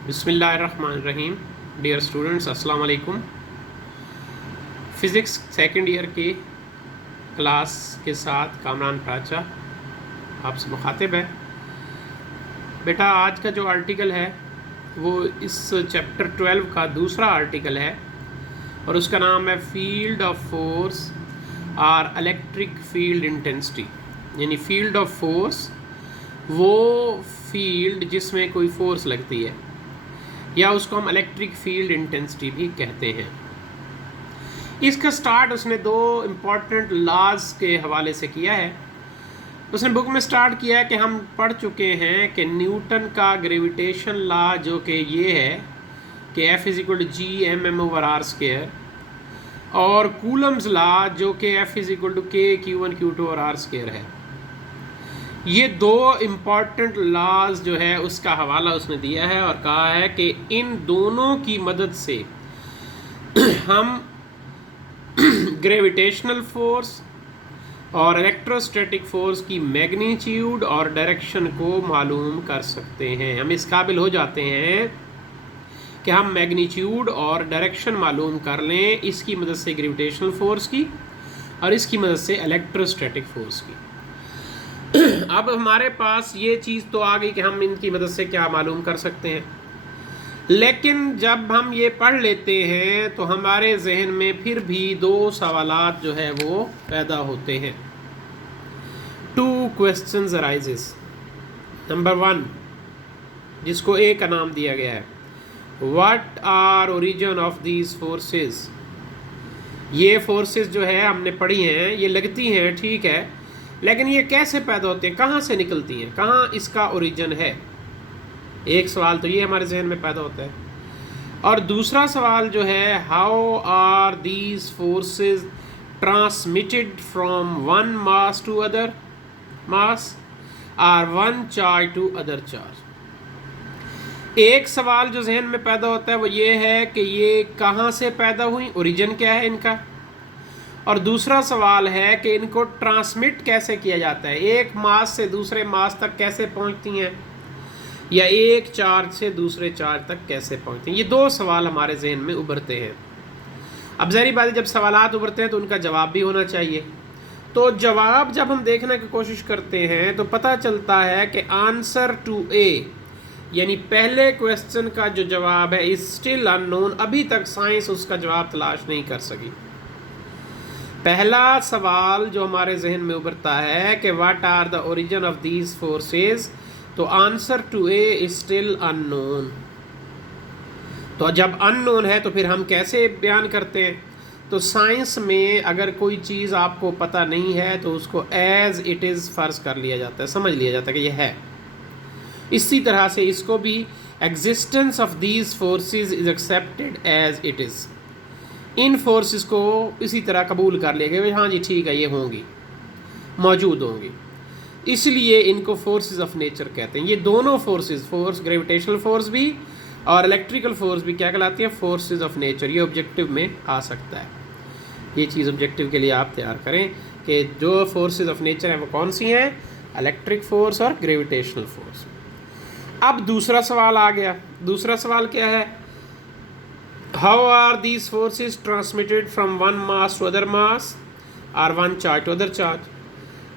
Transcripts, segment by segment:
बिस्मिल्लाहिर्रहमानिर्रहीम। Dear students, अस्सलाम वालेकुम। फ़िज़िक्स सेकंड ईयर की क्लास के साथ कामरान प्राचा आपसे मुखातिब है। बेटा, आज का जो आर्टिकल है वो इस चैप्टर 12 का दूसरा आर्टिकल है और उसका नाम है field of force or electric field intensity. यानी फील्ड ऑफ फोर्स वो फील्ड जिसमें कोई फोर्स लगती है, या उसको हम इलेक्ट्रिक फील्ड इंटेंसिटी भी कहते हैं। इसका स्टार्ट उसने दो इम्पॉर्टेंट लॉज के हवाले से किया है। उसने बुक में स्टार्ट किया है कि हम पढ़ चुके हैं कि न्यूटन का ग्रेविटेशन लॉ जो कि ये है कि F = G/m/r², और कूलम्स लॉ जो कि F = K/Q1/Q2/r² है। ये दो इम्पॉर्टेंट लॉज जो है उसका हवाला उसने दिया है और कहा है कि इन दोनों की मदद से हम ग्रेविटेशनल फोर्स और इलेक्ट्रोस्टैटिक फोर्स की मैग्नीट्यूड और डायरेक्शन को मालूम कर सकते हैं। हम इस काबिल हो जाते हैं कि हम मैग्नीट्यूड और डायरेक्शन मालूम कर लें इसकी मदद से ग्रेविटेशनल फोर्स की और इसकी मदद से इलेक्ट्रोस्टैटिक फोर्स की। अब हमारे पास ये चीज़ तो आ गई कि हम इनकी मदद से क्या मालूम कर सकते हैं, लेकिन जब हम ये पढ़ लेते हैं तो हमारे जहन में फिर भी दो सवालात जो है वो पैदा होते हैं। 2 क्वेश्चंस अराइजेस। नंबर 1, जिसको ए का नाम दिया गया है, what are origin of these forces. ये फोर्सेस जो है हमने पढ़ी हैं, ये लगती हैं, ठीक है, लेकिन ये कैसे पैदा होते हैं, कहाँ से निकलती हैं, कहाँ इसका ओरिजिन है। एक सवाल तो ये हमारे जहन में पैदा होता है, और दूसरा सवाल जो है, how are these forces transmitted from one mass to other mass और one charge to other charge. एक सवाल जो जहन में पैदा होता है वो ये है कि ये कहाँ से पैदा हुई, ओरिजिन क्या है इनका, और दूसरा सवाल है कि इनको ट्रांसमिट कैसे किया जाता है, एक मास से दूसरे मास तक कैसे पहुंचती हैं, या एक चार्ज से दूसरे चार्ज तक कैसे पहुंचती हैं। ये दो सवाल हमारे जहन में उभरते हैं। अब ज़ाहिर बात है, जब सवालात उभरते हैं तो उनका जवाब भी होना चाहिए। तो जवाब जब हम देखने की कोशिश करते हैं तो पता चलता है कि आंसर टू ए, यानी पहले क्वेश्चन का जो जवाब है, इज स्टिल अननोन। अभी तक साइंस उसका जवाब तलाश नहीं कर सकी। पहला सवाल जो हमारे जहन में उभरता है कि what are the origin of these forces, तो answer to A is still unknown. तो जब अननोन है तो फिर हम कैसे बयान करते हैं। तो साइंस में अगर कोई चीज़ आपको पता नहीं है तो उसको एज इट इज़ फर्ज कर लिया जाता है, समझ लिया जाता है कि यह है। इसी तरह से इसको भी existence of these forces is accepted as it is. इन फोर्सेस को इसी तरह कबूल कर लिया गया, हाँ जी ठीक है, ये होंगी, मौजूद होंगी, इसलिए इनको फोर्सेस ऑफ नेचर कहते हैं। ये दोनों फोर्सेस, फोर्स ग्रेविटेशनल फोर्स भी और इलेक्ट्रिकल फोर्स भी क्या कहलाती हैं, फोर्सेस ऑफ नेचर। ये ऑब्जेक्टिव में आ सकता है। ये चीज़ ऑब्जेक्टिव के लिए आप तैयार करें कि जो फोर्सेस ऑफ नेचर हैं वो कौन सी हैं, इलेक्ट्रिक फोर्स और ग्रेविटेशनल फोर्स। अब दूसरा सवाल आ गया। दूसरा सवाल क्या है, how are these forces transmitted from one mass to other mass और one charge to other charge.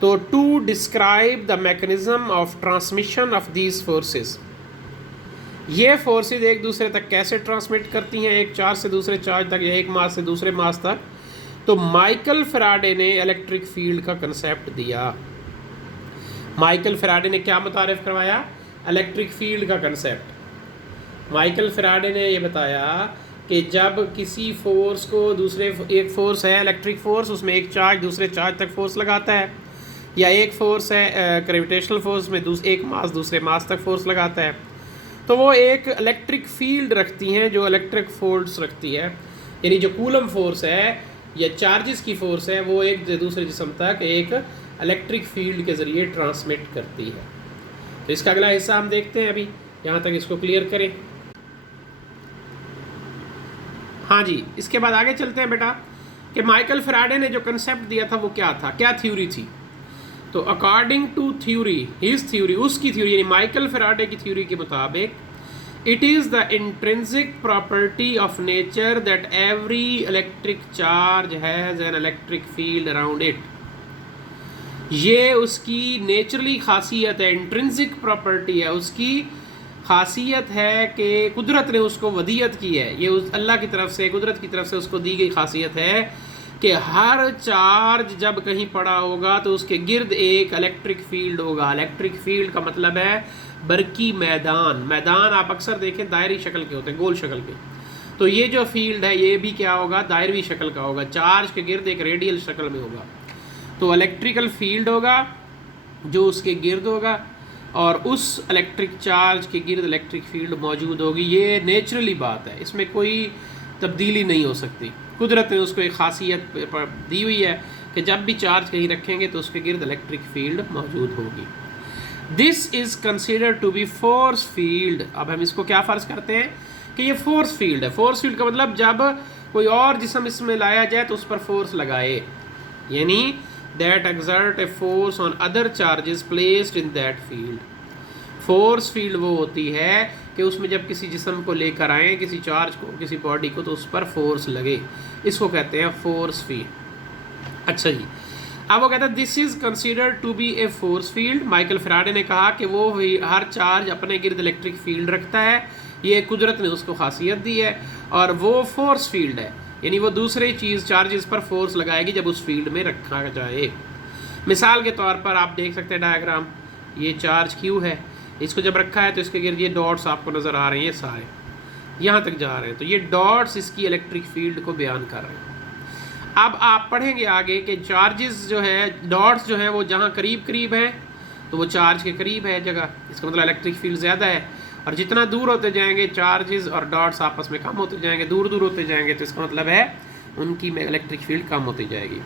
तो to describe the mechanism of transmission of these forces, ये फोर्सेस एक दूसरे तक कैसे ट्रांसमिट करती हैं, एक चार्ज से दूसरे चार्ज तक या एक मास से दूसरे मास तक। तो माइकल फैराडे ने इलेक्ट्रिक फील्ड का कंसेप्ट दिया। माइकल फैराडे ने क्या मुतारिफ करवाया, इलेक्ट्रिक फील्ड का कंसेप्ट। माइकल फैराडे ने ये बताया कि जब किसी फोर्स को दूसरे, एक फोर्स है इलेक्ट्रिक फोर्स, उसमें एक चार्ज दूसरे चार्ज तक फोर्स लगाता है, या एक फोर्स है ग्रेविटेशनल फोर्स में एक मास दूसरे मास तक फोर्स लगाता है, तो वो एक इलेक्ट्रिक फील्ड रखती हैं जो इलेक्ट्रिक फोर्स रखती है। यानी जो कूलम फोर्स है या चार्जेस की फोर्स है वो एक दूसरे जिस्म तक एक इलेक्ट्रिक फील्ड के ज़रिए ट्रांसमिट करती है। तो इसका अगला हिस्सा हम देखते हैं, अभी यहाँ तक इसको क्लियर करें। हाँ जी, इसके बाद आगे चलते हैं बेटा कि माइकल फैराडे ने जो कंसेप्ट दिया था वो क्या था, क्या थ्योरी थी। तो according to theory, his theory, उसकी थ्योरी यानी माइकल फैराडे की थ्योरी के मुताबिक It is the intrinsic property of nature that every electric charge has an electric field around it. ये उसकी नेचुरली खासियत है, इंट्रिंसिक प्रॉपर्टी है, उसकी खासियत है कि कुदरत ने उसको वदियत की है, ये उस अल्लाह की तरफ से, कुदरत की तरफ से उसको दी गई खासियत है कि हर चार्ज जब कहीं पड़ा होगा तो उसके गिर्द एक इलेक्ट्रिक फील्ड होगा। इलेक्ट्रिक फील्ड का मतलब है बरकी मैदान। मैदान आप अक्सर देखें दायरी शक्ल के होते हैं, गोल शक्ल के, तो ये जो फील्ड है ये भी क्या होगा, दायरवी शक्ल का होगा, चार्ज के गिर्द एक रेडियल शक्ल में होगा। तो इलेक्ट्रिकल फील्ड होगा जो उसके गिर्द होगा और उस इलेक्ट्रिक चार्ज के गिर्द इलेक्ट्रिक फील्ड मौजूद होगी। ये नेचुरली बात है, इसमें कोई तब्दीली नहीं हो सकती। कुदरत ने उसको एक खासियत दी हुई है कि जब भी चार्ज कहीं रखेंगे तो उसके गिर्द इलेक्ट्रिक फील्ड मौजूद होगी। This is considered to be force field. अब हम इसको क्या फ़र्ज करते हैं कि ये फोर्स फील्ड है। फोर्स फील्ड का मतलब जब कोई और जिस्म इसमें लाया जाए तो उस पर फोर्स लगाए, यानी that exert a force on other charges placed in that field. Force field वो होती है कि उसमें जब किसी जिस्म को लेकर आए, किसी चार्ज को, किसी बॉडी को, तो उस पर फोर्स लगे, इसको कहते हैं फोर्स फील्ड। अच्छा जी, अब वो कहता है this is considered to be a force field. Michael Faraday ने कहा कि वो हर चार्ज अपने गिर्द इलेक्ट्रिक फील्ड रखता है, ये कुदरत ने उसको खासियत दी है, और वो फोर्स फील्ड है, यानी वो दूसरे चीज़ चार्जेस पर फोर्स लगाएगी जब उस फील्ड में रखा जाए। मिसाल के तौर पर आप देख सकते हैं डायग्राम, ये चार्ज क्यू है, इसको जब रखा है तो इसके गिर्द ये डॉट्स आपको नज़र आ रहे हैं, ये सारे यहाँ तक जा रहे हैं, तो ये डॉट्स इसकी इलेक्ट्रिक फील्ड को बयान कर रहे हैं। अब आप पढ़ेंगे आगे कि चार्जेस जो है, डॉट्स जो हैं वो जहाँ करीब करीब हैं तो वो चार्ज के करीब है जगह, इसका मतलब इलेक्ट्रिक फील्ड ज़्यादा है, और जितना दूर होते जाएंगे चार्जेस और डॉट्स आपस में कम होते जाएंगे, दूर दूर होते जाएंगे, तो इसका मतलब है उनकी इलेक्ट्रिक फील्ड कम होती जाएगी।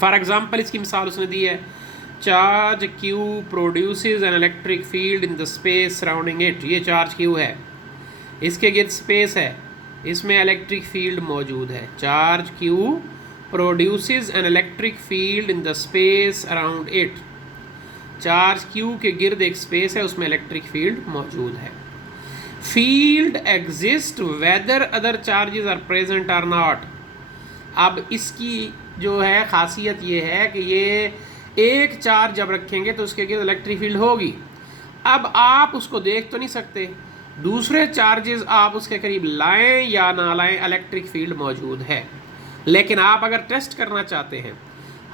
फॉर एग्जांपल इसकी मिसाल उसने दी है, charge Q produces an electric field in the space surrounding it. ये चार्ज क्यू है, इसके गिर्द स्पेस है, इसमें इलेक्ट्रिक फील्ड मौजूद है। Charge Q produces an electric field in the space around it. Charge Q के गिर्द एक स्पेस है, उसमें इलेक्ट्रिक फील्ड मौजूद है। Field exist whether other charges are present or not. अब इसकी जो है खासियत ये है कि ये एक चार्ज जब रखेंगे तो उसके गिर्द इलेक्ट्रिक फील्ड होगी। अब आप उसको देख तो नहीं सकते, दूसरे चार्जेस आप उसके करीब लाएं या ना लाएं, इलेक्ट्रिक फील्ड मौजूद है। लेकिन आप अगर टेस्ट करना चाहते हैं,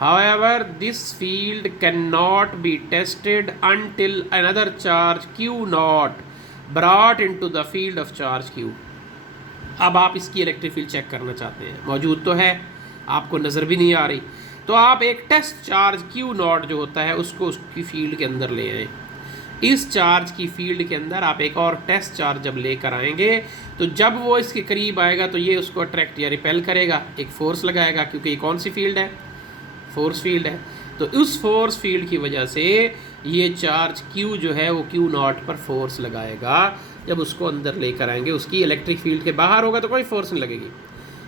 however this field cannot be tested until another charge q naught brought into the field of charge q। अब आप इसकी इलेक्ट्रिक फील्ड चेक करना चाहते हैं, मौजूद तो है, आपको नज़र भी नहीं आ रही, तो आप एक टेस्ट चार्ज q नॉट जो होता है उसको उसकी फील्ड के अंदर ले आएँ। इस चार्ज की फील्ड के अंदर आप एक और टेस्ट चार्ज जब लेकर आएंगे तो जब वो इसके करीब आएगा तो ये उसको अट्रैक्ट या रिपेल करेगा, एक फोर्स लगाएगा, क्योंकि ये कौन सी फील्ड है, फोर्स फील्ड है। तो उस फोर्स फील्ड की वजह से ये चार्ज Q जो है वो Q नॉट पर फोर्स लगाएगा। जब उसको अंदर लेकर आएंगे, उसकी इलेक्ट्रिक फील्ड के बाहर होगा तो कोई फोर्स नहीं लगेगी,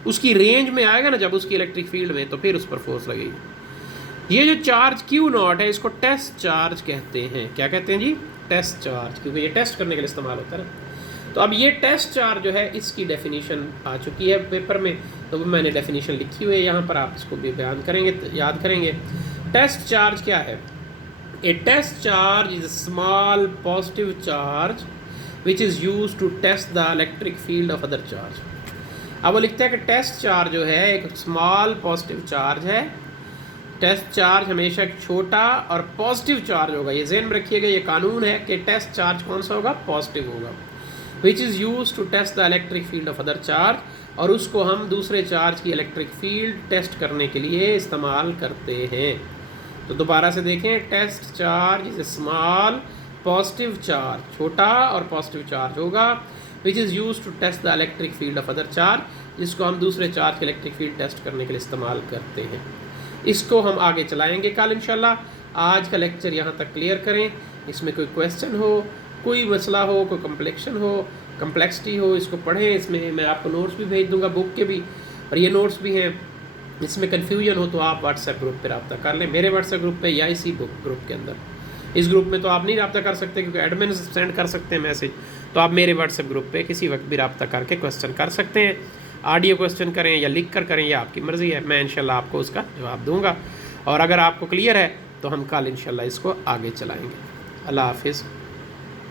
उसकी रेंज में आएगा ना जब उसकी इलेक्ट्रिक फील्ड में, तो फिर उस पर फोर्स लगेगी। ये जो चार्ज Q नॉट है इसको टेस्ट चार्ज कहते हैं। क्या कहते हैं जी, टेस्ट चार्ज, क्योंकि ये टेस्ट करने के लिए इस्तेमाल होता है ना। तो अब ये टेस्ट चार्ज जो है इसकी डेफिनेशन आ चुकी है पेपर में, तो वो मैंने डेफिनेशन लिखी हुई है यहाँ पर, आप इसको भी बयान करेंगे, याद करेंगे। टेस्ट चार्ज क्या है? A test charge is small positive charge which is use to test the electric field of other charge. अब वो लिखता है कि टेस्ट चार्ज जो है एक स्मॉल पॉजिटिव चार्ज है। टेस्ट चार्ज हमेशा एक छोटा और पॉजिटिव चार्ज होगा, ये ज़हन में रखिएगा, ये कानून है कि टेस्ट चार्ज कौन सा होगा, पॉजिटिव होगा। Which is use to test the electric field of other charge, और उसको हम दूसरे चार्ज की इलेक्ट्रिक फील्ड टेस्ट करने के लिए इस्तेमाल करते हैं। तो दोबारा से देखें, test charge is a small positive charge, छोटा और पॉजिटिव चार्ज होगा, which is use to test the electric field of other charge, जिसको हम दूसरे चार्ज की इलेक्ट्रिक फील्ड टेस्ट करने के लिए इस्तेमाल करते हैं। इसको हम आगे चलाएंगे कल इंशाल्लाह। आज का लेक्चर यहाँ तक क्लियर करें, इसमें कोई क्वेश्चन हो, कोई मसला हो, कोई कम्प्लेक्शन हो, कम्प्लेक्सिटी हो, इसको पढ़ें। इसमें मैं आपको नोट्स भी भेज दूंगा, बुक के भी, और ये नोट्स भी हैं। इसमें कन्फ्यूजन हो तो आप व्हाट्सएप ग्रुप पर रब्ता कर लें, मेरे व्हाट्सएप ग्रुप पे या इसी बुक ग्रुप के अंदर। इस ग्रुप में तो आप नहीं रब्ता कर सकते क्योंकि एडमिन सेंड कर सकते हैं मैसेज, तो आप मेरे व्हाट्सएप ग्रुप पे किसी वक्त भी रब्ता करके क्वेश्चन कर सकते हैं। ऑडियो क्वेश्चन करें या लिख कर करें, या आपकी मर्ज़ी है, मैं इंशाल्लाह आपको उसका जवाब दूँगा। और अगर आपको क्लियर है तो हम कल इंशाल्लाह इसको आगे चलाएँगे। अल्लाह हाफिज़।